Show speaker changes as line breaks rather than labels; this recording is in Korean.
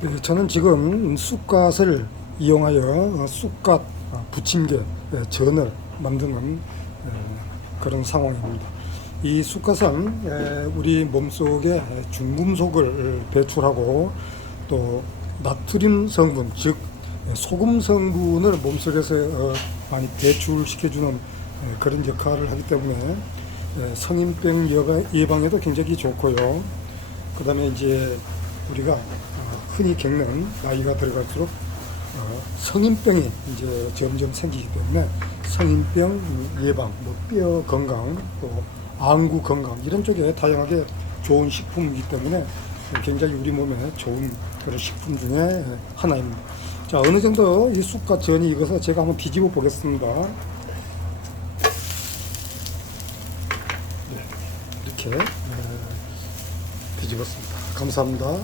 네, 저는 지금 쑥갓을 이용하여 어, 쑥갓 어, 부침개 예, 전을 만드는 어, 그런 상황입니다. 이 쑥갓은 예, 우리 몸속에 중금속을 배출하고 또 나트륨 성분 즉 예, 소금 성분을 몸속에서 어, 많이 배출시켜주는 예, 그런 역할을 하기 때문에 예, 성인병 예방에도 굉장히 좋고요. 그 다음에 이제 우리가 어, 흔히 겪는 나이가 들어갈수록 어, 성인병이 이제 점점 생기기 때문에 성인병 예방, 뭐뼈 건강, 또 안구 건강 이런 쪽에 다양하게 좋은 식품이기 때문에 굉장히 우리 몸에 좋은 그런 식품 중에 하나입니다. 자 어느 정도 이 쑥과 전이 익어서 제가 한번 뒤집어 보겠습니다. 네, 이렇게 네, 뒤집었습니다. 감사합니다.